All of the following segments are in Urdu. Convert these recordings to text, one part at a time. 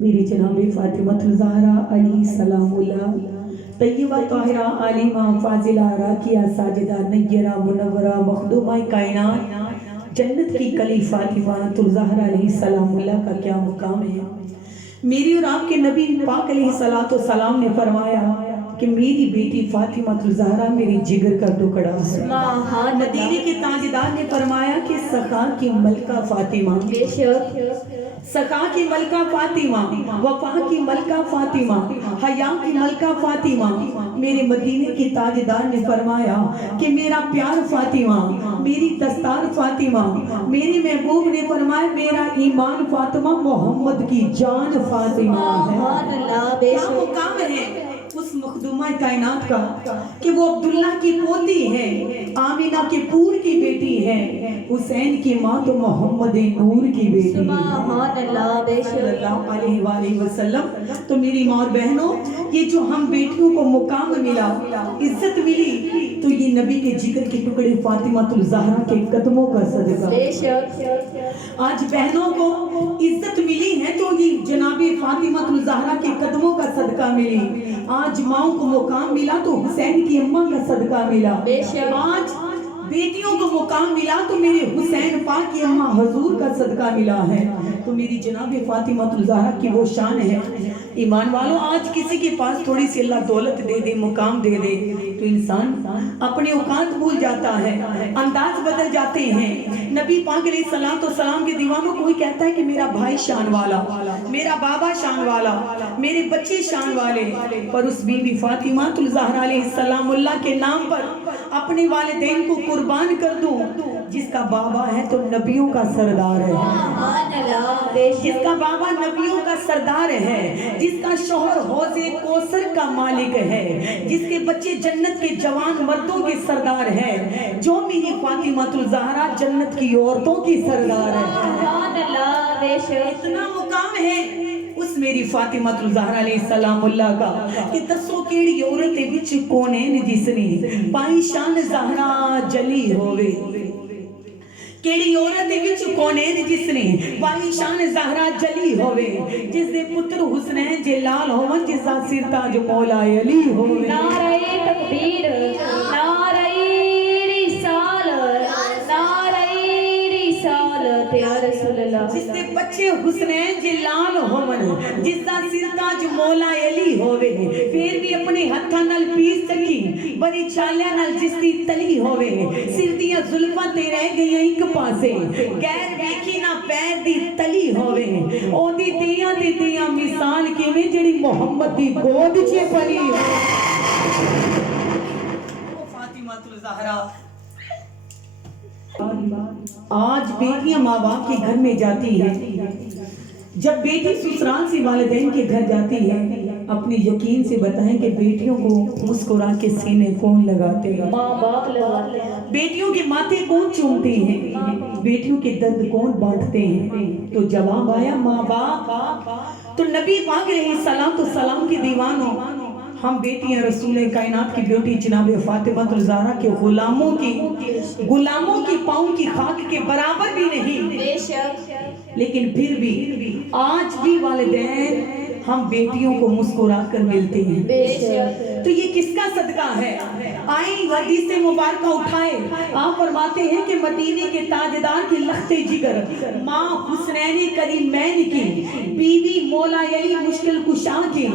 میری جناب فاطمہ الزہرا علیہ السلام اللہ طیبہ طاہرہ عالمہ فاضلہ راکیہ ساجدہ نیرہ منورہ مخدومہ کائنات جنت کی کلی فاطمہ الزہرا علیہ السلام اللہ کا کیا مقام ہے۔ میری اور آپ کے نبی پاک علیہ السلام نے فرمایا کہ میری بیٹی فاطمہ الزہرا میری جگر کا ٹکڑا ہے۔ مدینے کے تاجدار نے فرمایا کہ سخا کی ملکہ فاطمہ، سخا کی ملکہ فاطمہ، وفا کی ملکہ فاطمہ، حیا کی ملکہ فاطمہ۔ میرے مدینے کی تاجدار نے فرمایا کہ میرا پیار فاطمہ، میری دستار فاطمہ، میرے محبوب نے فرمایا میرا ایمان فاطمہ، محمد کی جان فاطمہ ہے۔ کیا مقام ہے اس مخدومہ کائنات کا کہ وہ عبداللہ کی پوتی ہے، آمینہ کے پور کی بیٹی ہے، حسین کی ماں تو محمد نور کی بیٹی ہے صلی اللہ علیہ وآلہ وسلم۔ تو میری ماں اور بہنوں، یہ جو ہم بیٹیوں کو مقام ملا، عزت ملی، تو یہ نبی کے جگر کے ٹکڑے فاطمہ الزہرا کے قدموں کا صدقہ۔ آج بہنوں کو عزت ملی ہے تو یہ جناب فاطمہ الزہرا کے قدموں کا صدقہ ملی۔ آج ماؤں کو مقام ملا تو حسین کی اماں کا صدقہ ملا۔ آج بیٹیوں کو مقام ملا تو میرے حسین پاک کی اماں حضور کا صدقہ ملا ہے۔ تو میری جناب فاطمہ الزہرا کی وہ شان ہے۔ ایمان والوں، آج کسی کے پاس تھوڑی سی اللہ دولت دے دے، مقام دے دے، تو انسان اپنے اوقات بھول جاتا ہے، انداز بدل جاتے ہیں۔ نبی پاک علیہ السلام کے دیوانوں کوئی کہتا ہے کہ میرا بھائی شان والا، میرا بابا شان والا، میرے بچے شان والے، پر اس بی بی فاطمہ الزہرا علیہ السلام اللہ کے نام پر اپنے والدین کو قربان کر دوں۔ جس کا بابا ہے تو نبیوں کا سردار ہے، جس کا بابا نبیوں کا سردار ہے، جس کا شوہر حوض کوثر کا مالک ہے، جس کے بچے جنت کے جوان مردوں کے سردار ہے، جو میری فاطمہ الزہرا جنت کی عورتوں کی سردار ہے۔ اتنا مقام ہے اس میری فاطمہ الزہرا علیہ السلام اللہ کا کہ دسو کیڑی عورت وچ کونین جس نے پائی شان زہرا جلی ہوئے، کیڑی عورت وچ کونین جس نے پائی شان زہرا جلی ہوئے، جس دے پتر حسنین جے لال ہون، جس دا سر تاج مولا علی ہوئے۔ نعرہ تکبیر، نعرہ رسالت، نعرہ رسالت یا رسول اللہ۔ جس دے بچے حسنین جے لال ہون، جس دا سر تاج مولا علی ہوئے، پھر بھی اپنے ہتھاں نال پیس سکی، بڑی چھالیاں نال جس دی تلی ہوئے، سر دیاں زلفاں تے رہ گئیاں ایک پاسے، غیر ویکھی نہ پیر دی تلی ہوئے، او دی دیاں تے دیاں مثال کیویں جڑی محمد دی گود چے پلی ہو۔ فاطمہ الزہرا آج بیٹیاں ماں باپ کے گھر میں جاتی ہیں، جب بیٹی سسرال سے والدین کے گھر جاتی ہے، اپنے یقین سے بتائیں کہ بیٹیوں کو مسکرا کے سینے کون لگاتے ہیں، ماں باپ لگاتے ہیں، بیٹیوں کے ماتھے کون چومتے ہیں، بیٹیوں کے درد کون بانٹتے ہیں، تو جواب آیا ماں باپ۔ تو نبی پاک علیہ السلام کے دیوانوں، ہم بیٹیاں رسول کائنات کی بیٹی جناب فاطمہ الزہرا کے غلاموں کی پاؤں کی خاک کے برابر بھی نہیں، بے شک، لیکن پھر بھی آج بھی والدین ہم بیٹیوں کو مسکرا کر ملتے ہیں۔ بے شک، تو یہ کس کا صدقہ ہے؟ آئیں حدیث مبارکہ اٹھائے، آپ فرماتے ہیں کہ مدینے کے تاجدار کی لخت جگر، ماں حسنین کریمین کی، بی بی مولا علی مشکل کشا کی،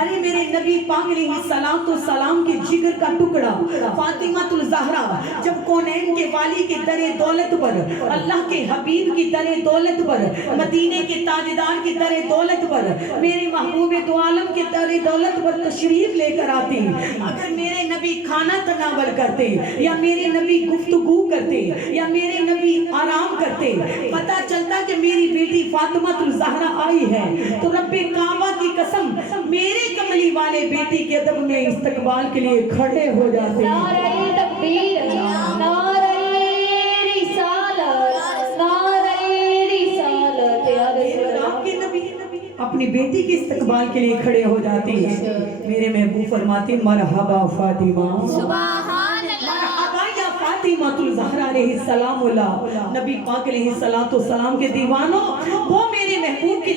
ارے میرے نبی پاک علیہ السلام کے جگر کا ٹکڑا فاطمہ الزہرا جب کونین کے والی کے در دولت پر، اللہ کے حبیب کی در دولت پر، مدینے کے تاجدار کی در دولت پر، میرے محبوب دو عالم کے در دولت پر تشریف لے کر آتے، اگر میرے نبی کھانا تناول کرتے، یا میرے نبی گفتگو کرتے، یا میرے نبی آرام کرتے، پتہ چلتا کہ میری بیٹی فاطمہ الزہرا آئی ہے، تو رب کعبہ کی قسم میرے کملی والے بیٹی کے ادب میں استقبال کے لیے کھڑے ہو جاتے ہیں۔ نعرہ تکبیر، نعرہ رسالت، نعرہ رسالت یا رسول اللہ۔ آپ کے نبی اپنی بیٹی کے استقبال کے لیے کھڑے ہو جاتے ہیں۔ میرے محبوب فرماتے مرحبا فاطمہ، سبحان اللہ، مرحبا یا فاطمہ الزہرا علیہ السلام اللہ۔ نبی پاک علیہ السلام کے دیوانوں، وہ میرے محبوب کی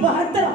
72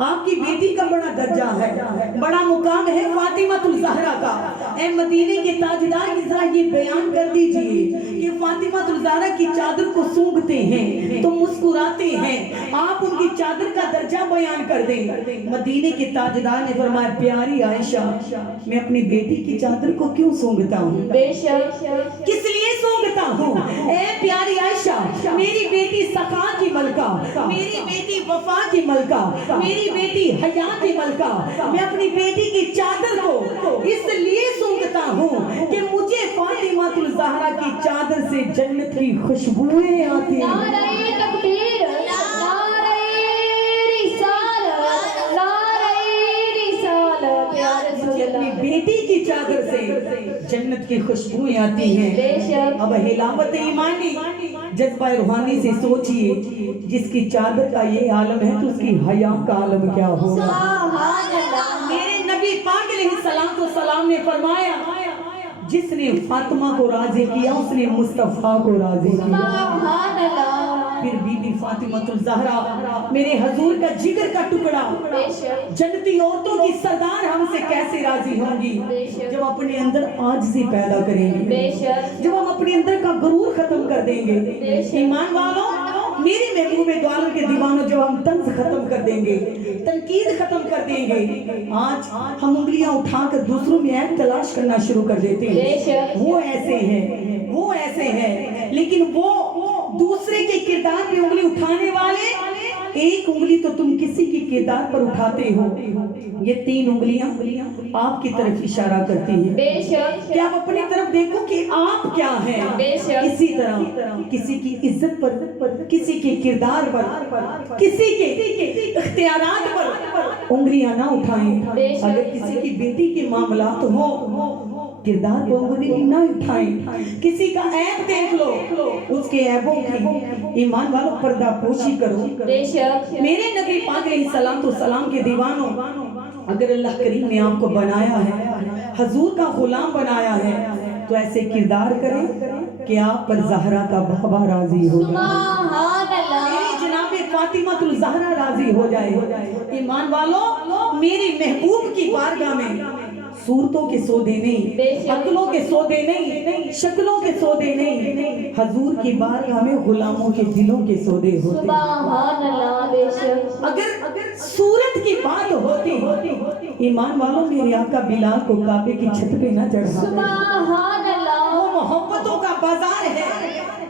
آپ کی بیٹی کا بڑا درجہ ہے، بڑا مقام ہے فاطمہ الزہرا کا۔ اے مدینے کے تاجدار ذرا یہ بیان کر دیجئے کہ فاطمہ الزہرا کی چادر کو سونگھتے ہیں تو مسکراتے ہیں، آپ ان کی چادر کا درجہ بیان کر دیں۔ مدینے کے تاجدار نے فرمایا پیاری عائشہ میں اپنی بیٹی کی چادر کو کیوں سونگھتا ہوں؟ بے شک کس لیے سونگھتا ہوں؟ اے پیاری عائشہ میری بیٹی سخا کی ملکہ، میری بیٹی وفا کی ملکہ، میری بیٹی حیا کی ملکہ، میں اپنی بیٹی کی چادر کو اس لیے سونگھتا ہوں کہ مجھے فاطمہ الزہرا کی چادر سے جنت کی خوشبوئیں آتی ہیں۔ نعرہ تکبیر، نعرہ رسالت، نعرہ رسالت یا رسول اپنی اللہ۔ بیٹی کی چادر سے جنت کی خوشبوئیں آتی ہیں۔ بے شک اب حلاوت ایمانی جذبہ روحانی سے سوچئے جس کی چادر کا یہ عالم ہے تو اس کی حیا کا عالم کیا ہوگا؟ سبحان اللہ۔ میرے نبی پاک علیہ السلام نے فرمایا جس نے فاطمہ کو راضی کیا اس نے مصطفیٰ کو راضی کیا۔ سبحان اللہ۔ پھر بی بی فاطمہ الزہرا میرے حضور کا جگر کا ٹکڑا، بے شک جنتی عورتوں کی سردار ہم سے کیسے راضی ہوں گی جب اپنے اندر عاجزی پیدا کریں گے، بے شک جب ہم اپنے اندر کا غرور ختم کر دیں گے۔ ایمان والوں میرے محبوب دو عالم کے دیوانوں جب ہم طنز ختم کر دیں گے، تنقید ختم کر دیں گے، آج ہم انگلیاں اٹھا کر دوسروں میں عیب تلاش کرنا شروع کر دیتے ہیں۔ وہ ایسے ہیں، وہ ایسے ہیں، لیکن وہ دوسرے کے کردار پہ انگلی اٹھانے والے، ایک انگلی تو تم کسی کی کردار پر اٹھاتے ہو، یہ تین انگلیاں آپ کی طرف اشارہ کرتی ہیں بے شک کہ آپ اپنی طرف دیکھو کہ آپ کیا ہیں۔ بے شک اسی طرح کسی کی عزت پر، کسی کے کردار پر، کسی کے اختیارات پر انگلیاں نہ اٹھائیں۔ اگر کسی کی بیٹی کے معاملات ہوں کردار پر انگلی نہ اٹھائیں، کسی کا عیب دیکھ لو اس کے عیبوں کی ایمان والوں پردہ پوشی کرو۔ بے شک میرے نبی پاک علیہ السلام کے دیوانوں اگر اللہ کریم نے آپ کو بنایا ہے، حضور کا غلام بنایا ہے تو ایسے کردار کریں کہ آپ پر زہرا کا بابا راضی ہو جائے، سبحان اللہ۔ میری جناب فاطمہ الزہرا راضی ہو جائے۔ ایمان والوں میری محبوب کی بارگاہ میں صورتوں کے سودے نہیں، عقلوں کے سودے نہیں، شکلوں کے سودے نہیں، حضور کی بارگاہ میں غلاموں کے دلوں کے سودے ہوتے۔ سبحان اللہ۔ بے شک اگر صورت کی بات ہوتی ایمان والوں میرے آقا بلال کو کعبے کی چھت پہ نہ چڑھا۔ سبحان اللہ۔ وہ محبتوں کا بازار ہے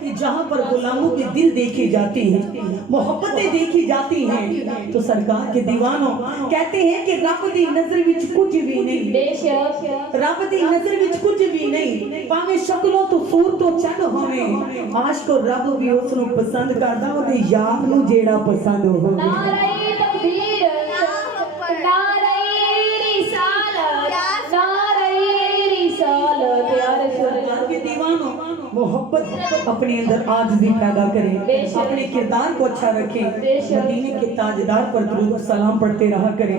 کہ جہاں پر غلاموں کے دل دیکھے جاتے ہیں، محبتیں دیکھی جاتی ہیں تو سرکار کے دیوانوں کہتے ہیں کہ رب دی نظر وچ کچھ بھی نہیں، بے شک رب دی نظر وچ کچھ بھی نہیں، پاویں شکلوں تو صورتوں چند ہوویں، عاشق رب بھی اس نو پسند کردا او دے یار نو جیڑا پسند ہووے۔ نعرہ تکبیر، نعرہ رسالت، نعرہ رسالت یا رسول اللہ۔ کے دیوانوں محبت اپنے اندر عاجزی پیدا کریں، اپنے کردار کو اچھا رکھیں، مدینے کے تاجدار پر درود و سلام پڑھتے رہا کریں۔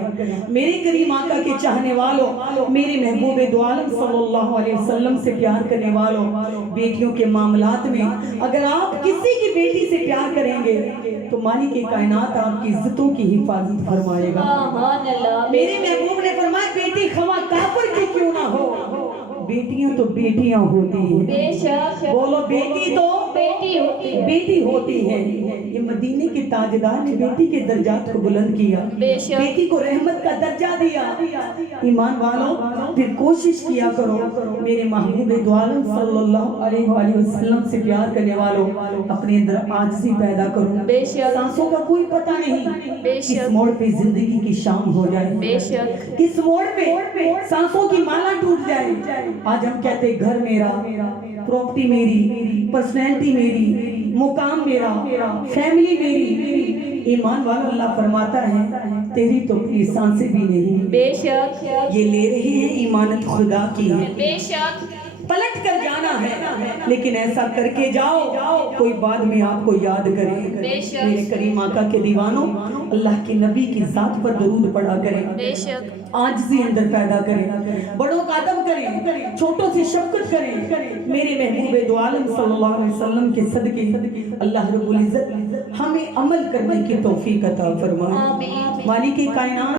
میرے کریم آقا کے چاہنے والوں، میرے محبوب دو عالم صلی اللہ علیہ وسلم سے پیار کرنے والوں، بیٹیوں کے معاملات میں اگر آپ کسی کی بیٹی سے پیار کریں گے تو مالک کائنات آپ کی عزتوں کی حفاظت فرمائے گا۔ سبحان اللہ۔ میرے محبوب نے فرمایا بیٹی خواہ کافر کی کیوں نہ ہو، بیٹیاں تو بیٹیاں ہوتی ہیں۔ بے شک بولو بیٹی تو بیٹی ہوتی ہے۔ بیٹی ہوتی ہے۔ یہ مدینے کے تاجدار نے بیٹی کے درجات کو بلند کیا، بے شک بیٹی کو رحمت کا درجہ دیا۔ ایمان والوں پھر کوشش کیا کرو میرے محبوب دو عالم صلی اللہ علیہ وآلہ وسلم سے پیار کرنے والوں اپنے اندر عاجزی پیدا کرو۔ بے شک سانسوں کا کوئی پتہ نہیں بے کس شک موڑ پہ زندگی کی شام ہو جائے، بے شک کس موڑ پہ سانسوں کی مالا ٹوٹ جائے۔ آج ہم کہتے ہیں گھر میرا، پراپرٹی میری، پرسنالٹی میری، مقام میرا، فیملی میری۔ ایمان والا اللہ فرماتا ہے تیری تو اپنی سانسیں بھی نہیں، بے شک یہ لے رہے ہیں ایمانت خدا کی ہے، بے شک پلٹ کر جانا ہے لیکن ایسا کر کے جاؤ کوئی بعد میں آپ کو یاد کرے۔ بے شک میرے کریم آقا کے دیوانوں اللہ کے نبی کی ذات پر درود پڑھا کریں، بے شک عاجزی اندر پیدا کریں، بڑوں کا ادب کریں، چھوٹوں سے شفقت کریں۔ میرے محبوب دو عالم صلی اللہ علیہ وسلم کے صدقے اللہ رب العزت ہمیں عمل کرنے کی توفیق عطا فرمائے۔ آمین۔ مالک کائنات